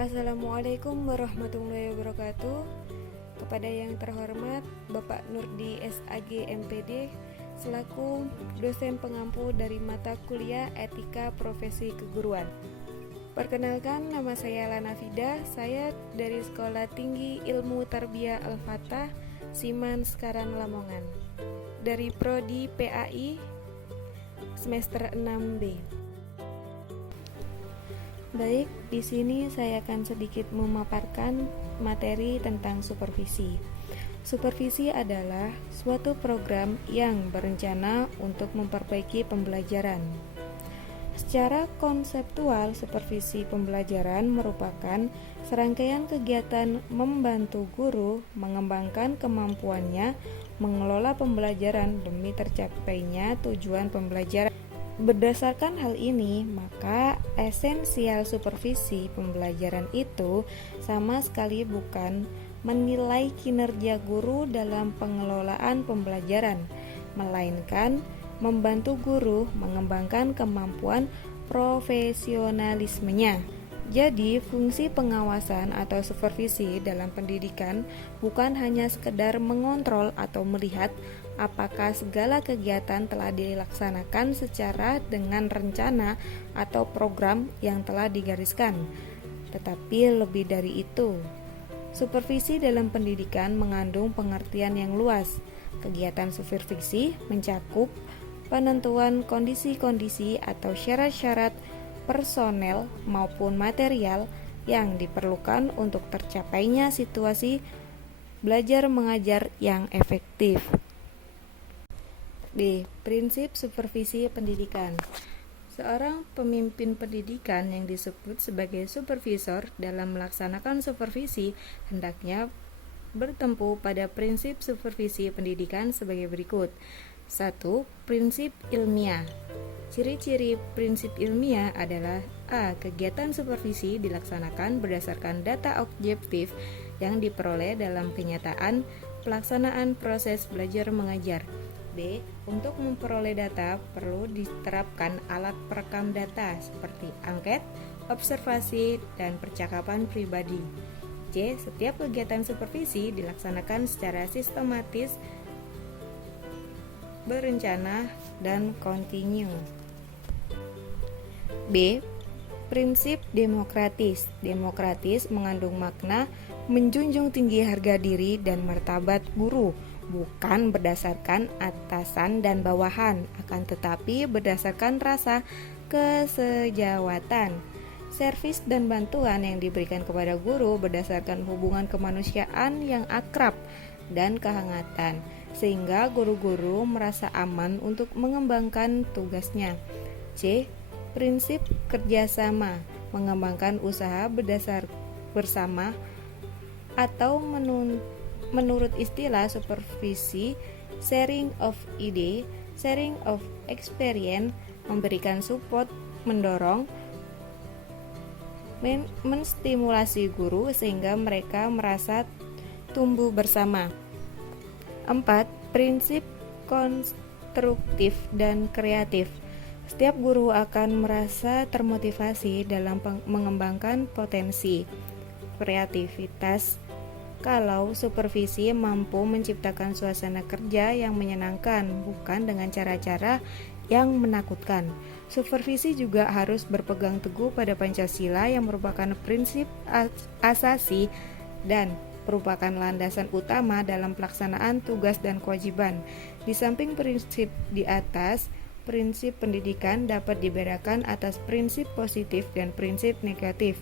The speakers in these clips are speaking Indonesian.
Assalamualaikum warahmatullahi wabarakatuh. Kepada yang terhormat Bapak Nurdi SAG MPD selaku dosen pengampu dari mata kuliah Etika Profesi Keguruan. Perkenalkan, nama saya Lana Fida. Saya dari Sekolah Tinggi Ilmu Tarbiyah Al-Fatah, Siman Sekarang Lamongan. Dari Prodi PAI semester 6B. Baik, di sini saya akan sedikit memaparkan materi tentang supervisi. Supervisi adalah suatu program yang berencana untuk memperbaiki pembelajaran. Secara konseptual, supervisi pembelajaran merupakan serangkaian kegiatan membantu guru mengembangkan kemampuannya mengelola pembelajaran demi tercapainya tujuan pembelajaran. Berdasarkan hal ini, maka esensial supervisi pembelajaran itu sama sekali bukan menilai kinerja guru dalam pengelolaan pembelajaran, melainkan membantu guru mengembangkan kemampuan profesionalismenya. Jadi, fungsi pengawasan atau supervisi dalam pendidikan bukan hanya sekedar mengontrol atau melihat apakah segala kegiatan telah dilaksanakan secara dengan rencana atau program yang telah digariskan, tetapi lebih dari itu. Supervisi dalam pendidikan mengandung pengertian yang luas. Kegiatan supervisi mencakup penentuan kondisi-kondisi atau syarat-syarat personel maupun material yang diperlukan untuk tercapainya situasi belajar mengajar yang efektif. B. Prinsip supervisi pendidikan. Seorang pemimpin pendidikan yang disebut sebagai supervisor dalam melaksanakan supervisi hendaknya bertempu pada prinsip supervisi pendidikan sebagai berikut. 1. Prinsip ilmiah. Ciri-ciri prinsip ilmiah adalah A. Kegiatan supervisi dilaksanakan berdasarkan data objektif yang diperoleh dalam kenyataan pelaksanaan proses belajar mengajar. B. Untuk memperoleh data perlu diterapkan alat perekam data seperti angket, observasi, dan percakapan pribadi. C. Setiap kegiatan supervisi dilaksanakan secara sistematis, berencana, dan kontinu. B. Prinsip demokratis. Demokratis mengandung makna menjunjung tinggi harga diri dan martabat guru, bukan berdasarkan atasan dan bawahan, akan tetapi berdasarkan rasa kesejawatan. Servis dan bantuan yang diberikan kepada guru berdasarkan hubungan kemanusiaan yang akrab dan kehangatan, sehingga guru-guru merasa aman untuk mengembangkan tugasnya. C. Prinsip kerjasama, mengembangkan usaha berdasar bersama atau menurut istilah supervisi, sharing of ide, sharing of experience, memberikan support, mendorong, menstimulasi guru sehingga mereka merasa tumbuh bersama. 4. Prinsip konstruktif dan kreatif. Setiap guru akan merasa termotivasi dalam mengembangkan potensi kreativitas kalau supervisi mampu menciptakan suasana kerja yang menyenangkan, bukan dengan cara-cara yang menakutkan. Supervisi juga harus berpegang teguh pada Pancasila yang merupakan prinsip asasi dan merupakan landasan utama dalam pelaksanaan tugas dan kewajiban. Di samping prinsip di atas, prinsip pendidikan dapat dibedakan atas prinsip positif dan prinsip negatif.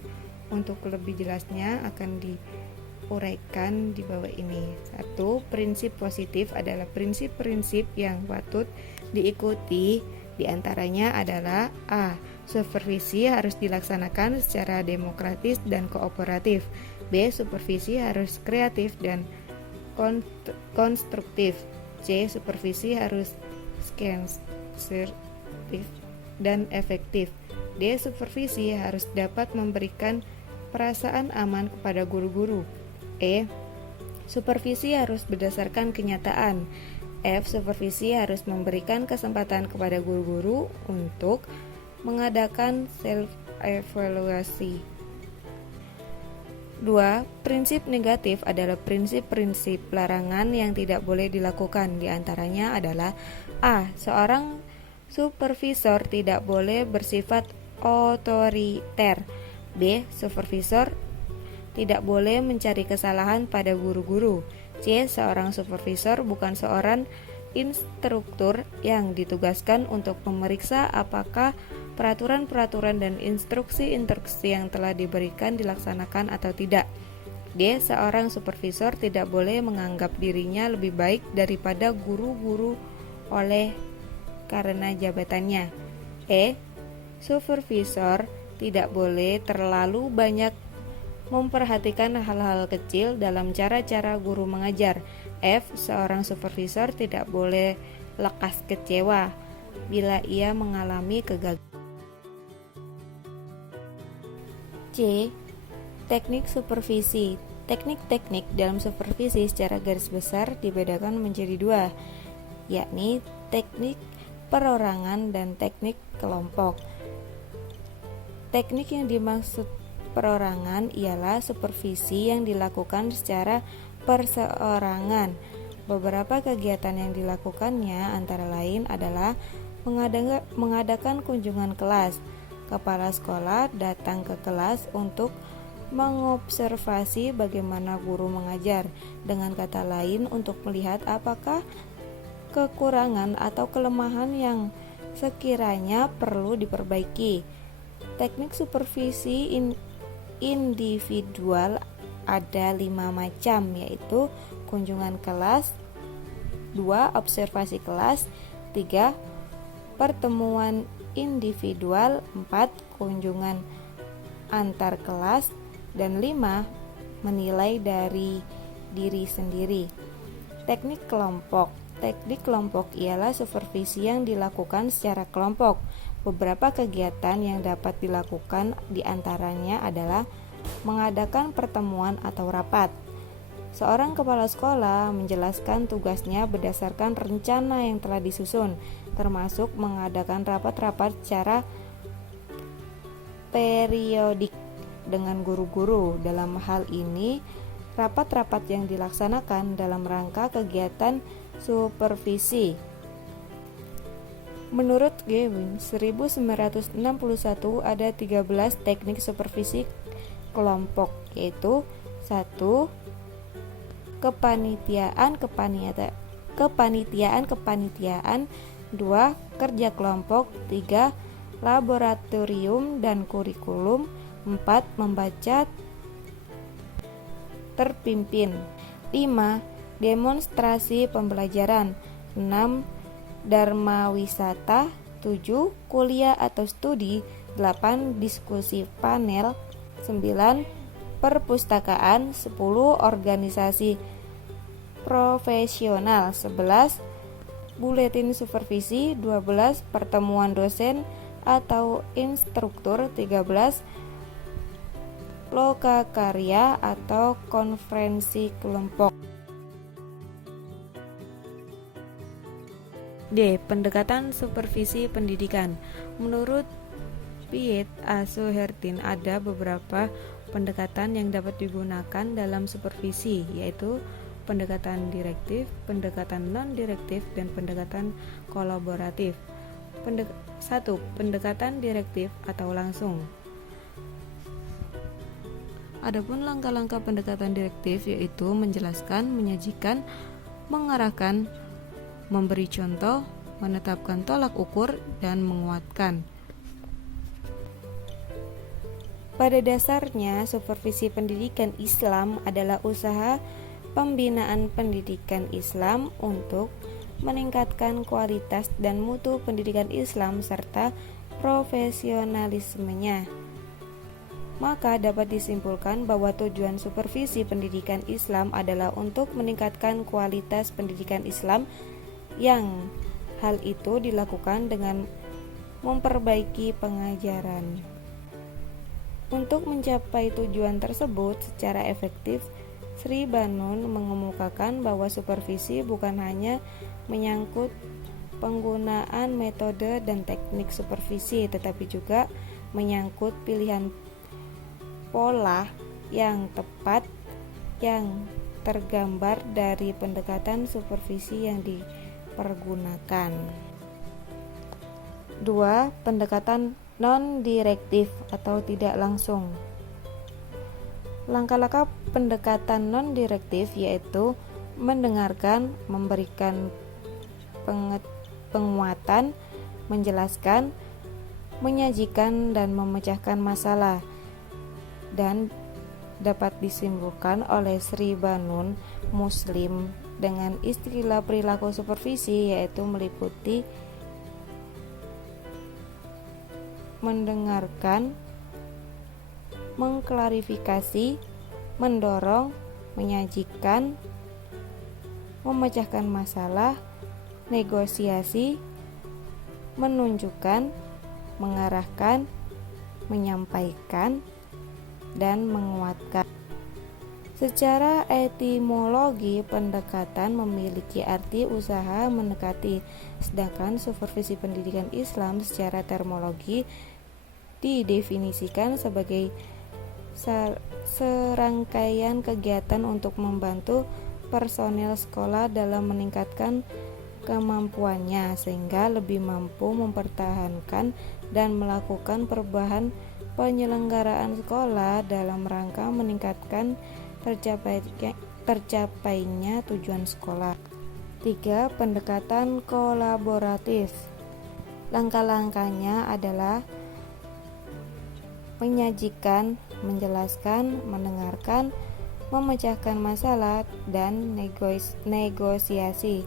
Untuk lebih jelasnya akan diuraikan di bawah ini. 1. Prinsip positif adalah prinsip-prinsip yang patut diikuti. Di antaranya adalah A. Supervisi harus dilaksanakan secara demokratis dan kooperatif. B. Supervisi harus kreatif dan konstruktif. C. Supervisi harus sensitif dan efektif. D. Supervisi harus dapat memberikan perasaan aman kepada guru-guru. E. Supervisi harus berdasarkan kenyataan. F. Supervisi harus memberikan kesempatan kepada guru-guru untuk mengadakan self-evaluasi. 2. Prinsip negatif adalah prinsip-prinsip larangan yang tidak boleh dilakukan. Di antaranya adalah A. Seorang supervisor tidak boleh bersifat otoriter. B. Supervisor tidak boleh mencari kesalahan pada guru-guru. C. Seorang supervisor bukan seorang instruktur yang ditugaskan untuk memeriksa apakah peraturan-peraturan dan instruksi-instruksi yang telah diberikan dilaksanakan atau tidak. D. Seorang supervisor tidak boleh menganggap dirinya lebih baik daripada guru-guru oleh karena jabatannya. E. Supervisor tidak boleh terlalu banyak memperhatikan hal-hal kecil dalam cara-cara guru mengajar. F. Seorang supervisor tidak boleh lekas kecewa bila ia mengalami kegagalan. C. Teknik supervisi. Teknik-teknik dalam supervisi secara garis besar dibedakan menjadi dua, yakni teknik perorangan dan teknik kelompok. Teknik yang dimaksud perorangan ialah supervisi yang dilakukan secara perseorangan. Beberapa kegiatan yang dilakukannya antara lain adalah mengadakan kunjungan kelas. Kepala sekolah datang ke kelas untuk mengobservasi bagaimana guru mengajar. Dengan kata lain, untuk melihat apakah kekurangan atau kelemahan yang sekiranya perlu diperbaiki. Teknik supervisi individual ada 5 macam, yaitu kunjungan kelas, 2. Observasi kelas, 3. Pertemuan individual, 4. Kunjungan antar kelas, dan 5. Menilai dari diri sendiri. Teknik kelompok. Teknik kelompok ialah supervisi yang dilakukan secara kelompok. Beberapa kegiatan yang dapat dilakukan diantaranya adalah mengadakan pertemuan atau rapat. Seorang kepala sekolah menjelaskan tugasnya berdasarkan rencana yang telah disusun, termasuk mengadakan rapat-rapat secara periodik dengan guru-guru. Dalam hal ini, rapat-rapat yang dilaksanakan dalam rangka kegiatan supervisi. Menurut Gewin, 1961 ada 13 teknik supervisi kelompok, yaitu 1. Kepanitiaan, 2. Kerja kelompok, 3. Laboratorium dan kurikulum, 4. Membaca terpimpin, 5. Demonstrasi pembelajaran, 6. Dharma wisata, 7. Kuliah atau studi, 8. Diskusi panel, 9. Perpustakaan, 10. Organisasi profesional, 11. Buletin supervisi, 12. Pertemuan dosen atau instruktur, 13. Lokakarya atau konferensi kelompok. D. Pendekatan supervisi pendidikan. Menurut Piet A. Suhertin, ada beberapa pendekatan yang dapat digunakan dalam supervisi, yaitu pendekatan direktif, pendekatan non-direktif, dan pendekatan kolaboratif. 1. Pendekatan direktif atau langsung. Adapun langkah-langkah pendekatan direktif yaitu menjelaskan, menyajikan, mengarahkan, memberi contoh, menetapkan tolak ukur, dan menguatkan. Pada dasarnya, supervisi pendidikan Islam adalah usaha pembinaan pendidikan Islam untuk meningkatkan kualitas dan mutu pendidikan Islam serta profesionalismenya. Maka dapat disimpulkan bahwa tujuan supervisi pendidikan Islam adalah untuk meningkatkan kualitas pendidikan Islam, yang hal itu dilakukan dengan memperbaiki pengajaran. Untuk mencapai tujuan tersebut secara efektif, Sri Banun mengemukakan bahwa supervisi bukan hanya menyangkut penggunaan metode dan teknik supervisi, tetapi juga menyangkut pilihan pola yang tepat yang tergambar dari pendekatan supervisi yang dipergunakan. 2. Pendekatan non-direktif atau tidak langsung. Langkah-langkah pendekatan non-direktif yaitu mendengarkan, memberikan penguatan, menjelaskan, menyajikan, dan memecahkan masalah, dan dapat disimpulkan oleh Sri Banun Muslim dengan istilah perilaku supervisi yaitu meliputi mendengarkan, mengklarifikasi, mendorong, menyajikan, memecahkan masalah, negosiasi, menunjukkan, mengarahkan, menyampaikan, dan menguatkan. Secara etimologi, pendekatan memiliki arti usaha mendekati, sedangkan supervisi pendidikan Islam secara terminologi didefinisikan sebagai serangkaian kegiatan untuk membantu personel sekolah dalam meningkatkan kemampuannya sehingga lebih mampu mempertahankan dan melakukan perubahan penyelenggaraan sekolah dalam rangka meningkatkan tercapainya tujuan sekolah. 3. Pendekatan kolaboratif. Langkah-langkahnya adalah menyajikan, menjelaskan, mendengarkan, memecahkan masalah, dan negosiasi.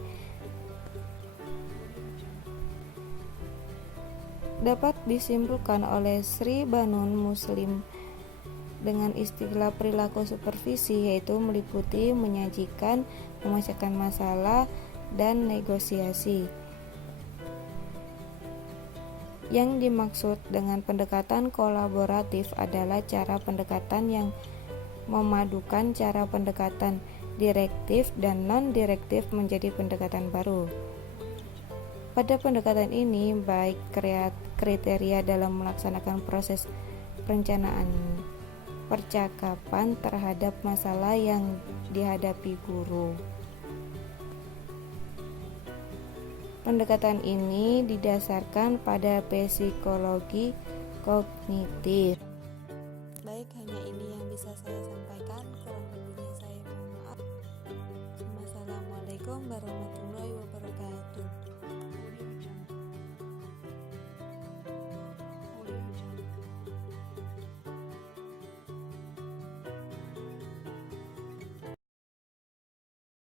Dapat disimpulkan oleh Sri Banun Muslim dengan istilah perilaku supervisi yaitu meliputi menyajikan, memecahkan masalah, dan negosiasi. Yang dimaksud dengan pendekatan kolaboratif adalah cara pendekatan yang memadukan cara pendekatan direktif dan non-direktif menjadi pendekatan baru. Pada pendekatan ini, baik kriteria dalam melaksanakan proses perencanaan percakapan terhadap masalah yang dihadapi guru. Pendekatan ini didasarkan pada psikologi kognitif. Baik, hanya ini yang bisa saya sampaikan. Kurang lebihnya saya mohon maaf. Wassalamualaikum warahmatullahi wabarakatuh.